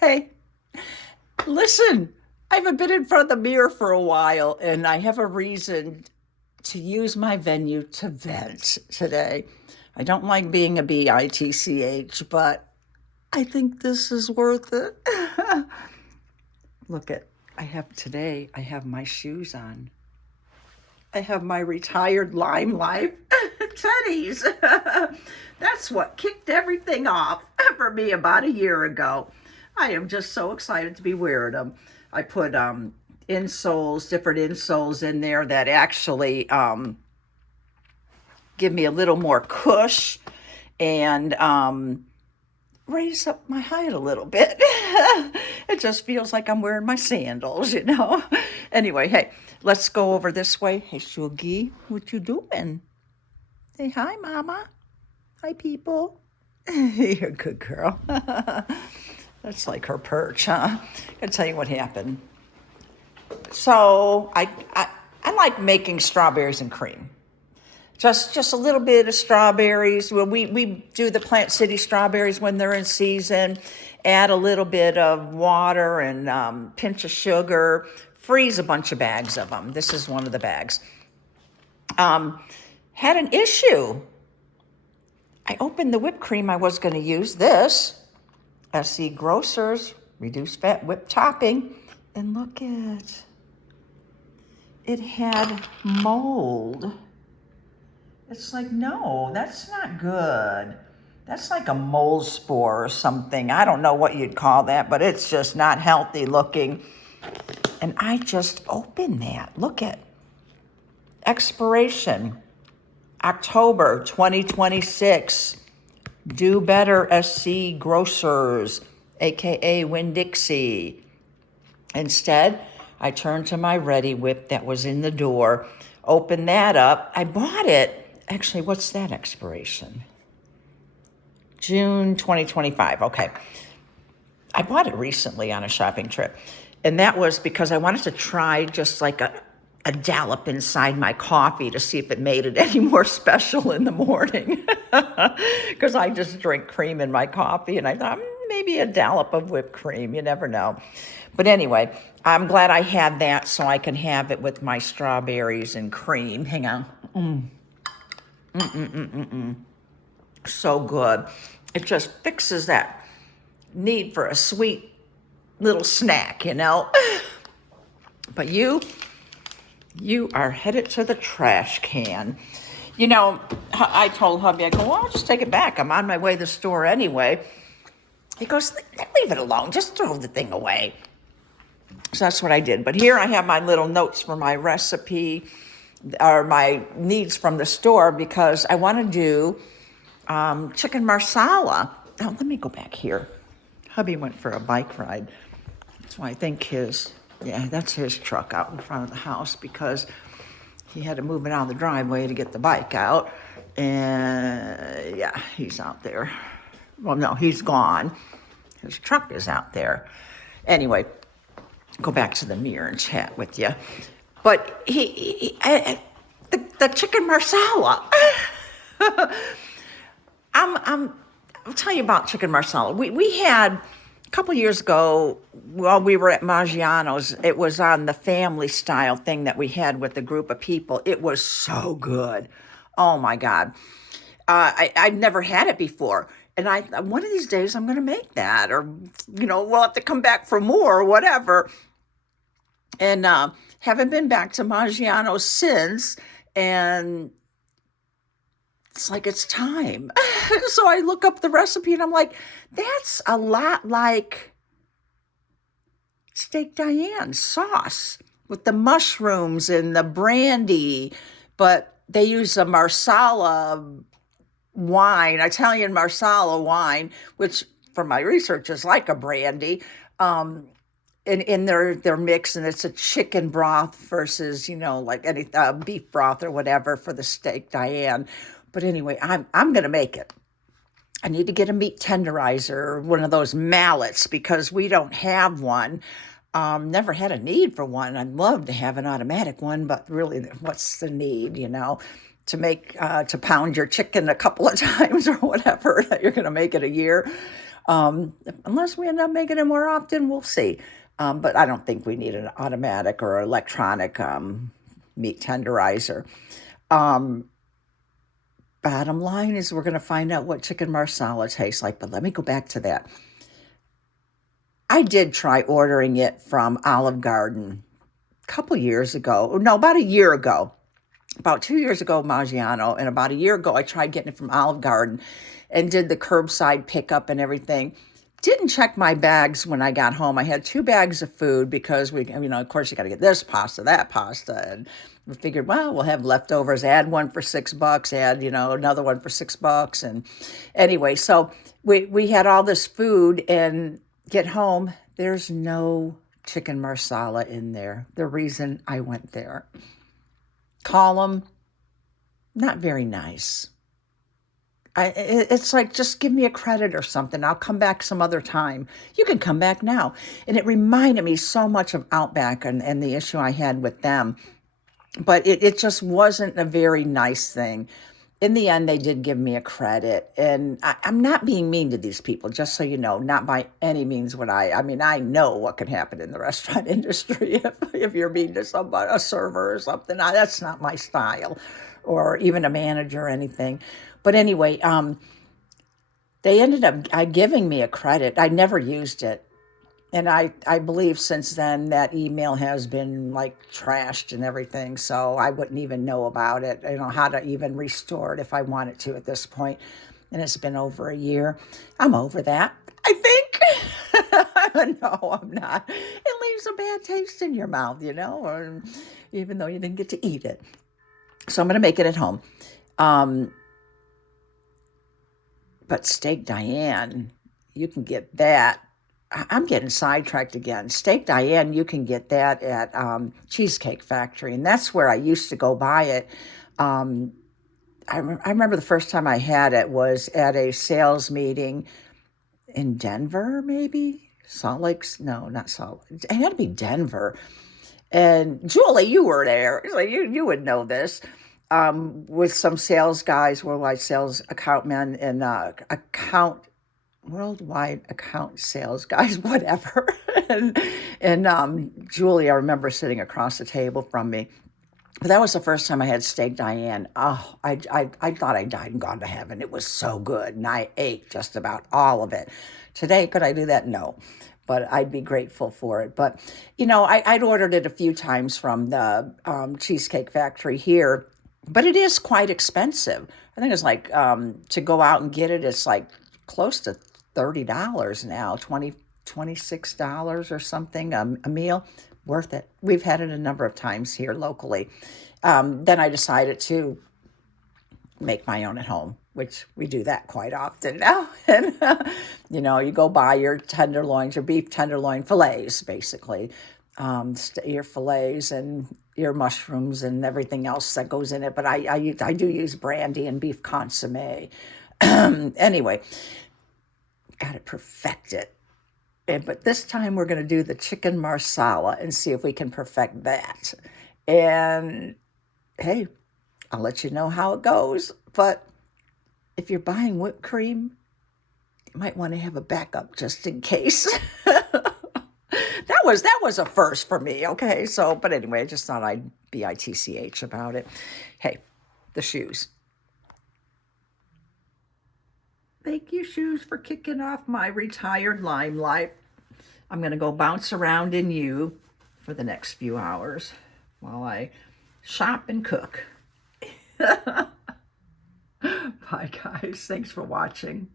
Hey, listen, I haven't been in front of the mirror for a while, and I have a reason to use my venue to vent today. I don't like being a bitch, but I think this is worth it. Look at, I have my shoes on. I have my retired Lime Life teddies. That's what kicked everything off for me about a year ago. I am just so excited to be wearing them. I put insoles, different insoles in there that actually give me a little more cush and raise up my height a little bit. It just feels like I'm wearing my sandals. Anyway, hey, let's go over this way. Hey, Shugi, what you doing? Say hi, Mama. Hi, people. You're a good girl. That's like her perch, huh? I gotta tell you what happened. So I like making strawberries and cream. Just a little bit of strawberries. Well, we do the Plant City strawberries when they're in season. Add a little bit of water and pinch of sugar. Freeze a bunch of bags of them. This is one of the bags. Had an issue. I opened the whipped cream I was going to use. This SC Grocers reduced fat whipped topping, and look at it had mold. It's like, no, that's not good. That's like a mold spore or something. I don't know what you'd call that, but it's just not healthy looking. And I just opened that. Look at expiration, October 2026. Do Better SC Grocers, aka Winn-Dixie. Instead, I turned to my Ready Whip that was in the door, opened that up. I bought it. Actually, what's that expiration? June 2025. Okay. I bought it recently on a shopping trip. And that was because I wanted to try just like a dollop inside my coffee to see if it made it any more special in the morning. Because I just drink cream in my coffee. And I thought, maybe a dollop of whipped cream. You never know. But anyway, I'm glad I had that so I can have it with my strawberries and cream. Hang on. So good. It just fixes that need for a sweet little snack. But you are headed to the trash can. I told hubby, I go, well, I'll just take it back. I'm on my way to the store anyway. He goes, leave it alone. Just throw the thing away. So that's what I did. But here I have my little notes for my recipe or my needs from the store because I want to do chicken marsala. Oh, let me go back here. Hubby went for a bike ride. That's why I think that's his truck out in front of the house because he had to move it out of the driveway to get the bike out. And yeah, he's out there. Well, no, he's gone. His truck is out there. Anyway, go back to the mirror and chat with you. But the chicken marsala. I'll tell you about chicken marsala. We had a couple years ago while we were at Maggiano's. It was on the family style thing that we had with a group of people. It was so good. Oh my God. I'd never had it before. And one of these days I'm going to make that or, we'll have to come back for more or whatever. And haven't been back to Maggiano's since. And it's like, it's time. So I look up the recipe and I'm like, that's a lot like Steak Diane sauce with the mushrooms and the brandy. But they use a Marsala wine, Italian Marsala wine, which from my research is like a brandy, in their mix, and it's a chicken broth versus like any beef broth or whatever for the Steak Diane. But anyway, I'm gonna make it. I need to get a meat tenderizer, one of those mallets, because we don't have one. Never had a need for one. I'd love to have an automatic one, but really, what's the need, to pound your chicken a couple of times or whatever that you're going to make it a year. Unless we end up making it more often, we'll see. But I don't think we need an automatic or electronic meat tenderizer. Um, Bottom line is we're going to find out what chicken marsala tastes like. But let me go back to that. I did try ordering it from Olive Garden a couple years ago. No, about a year ago. About 2 years ago, Maggiano, and about a year ago, I tried getting it from Olive Garden and did the curbside pickup and everything. Didn't check my bags when I got home. I had 2 bags of food because of course, you got to get this pasta, that pasta. And we figured, well, we'll have leftovers, add one for $6, add, another one for $6. And anyway, so we had all this food and get home. There's no chicken marsala in there. The reason I went there. Call them, not very nice. It's like, just give me a credit or something. I'll come back some other time. You can come back now. And it reminded me so much of Outback and the issue I had with them. But it just wasn't a very nice thing. In the end, they did give me a credit. And I'm not being mean to these people, just so you know, not by any means would I mean, I know what can happen in the restaurant industry if you're mean to somebody, a server or something. That's not my style, or even a manager or anything. But anyway, they ended up giving me a credit. I never used it. And I believe since then that email has been like trashed and everything. So I wouldn't even know about it, how to even restore it if I wanted to at this point. And it's been over a year. I'm over that, I think. No, I'm not. It leaves a bad taste in your mouth, or even though you didn't get to eat it. So I'm going to make it at home. But Steak Diane, you can get that. I'm getting sidetracked again. Steak Diane, you can get that at Cheesecake Factory, and that's where I used to go buy it. I remember the first time I had it was at a sales meeting in Denver, maybe? Salt Lake? No, not Salt Lake. It had to be Denver. And Julie, you were there, so you would know this. With some sales guys, worldwide sales account men, and worldwide account sales guys, whatever. and Julie, I remember sitting across the table from me. But that was the first time I had Steak Diane. Oh, I thought I died and gone to heaven. It was so good, and I ate just about all of it. Today, could I do that? No. But I'd be grateful for it. But, I'd ordered it a few times from the Cheesecake Factory here. But it is quite expensive. I think it's like, to go out and get it, it's like close to $30 now, $26 or something, a meal. Worth it. We've had it a number of times here locally. Then I decided to make my own at home, which we do that quite often now. And, you go buy your tenderloins, your beef tenderloin fillets, basically. Your fillets and your mushrooms and everything else that goes in it. But I do use brandy and beef consomme. Anyway, got to perfect it. But this time we're going to do the chicken marsala and see if we can perfect that. And hey, I'll let you know how it goes. But if you're buying whipped cream, you might want to have a backup just in case. That was a first for me, okay? So, but anyway, I just thought I'd be ITCH about it. Hey, the shoes. Thank you, shoes, for kicking off my retired limelight. I'm going to go bounce around in you for the next few hours while I shop and cook. Bye, guys. Thanks for watching.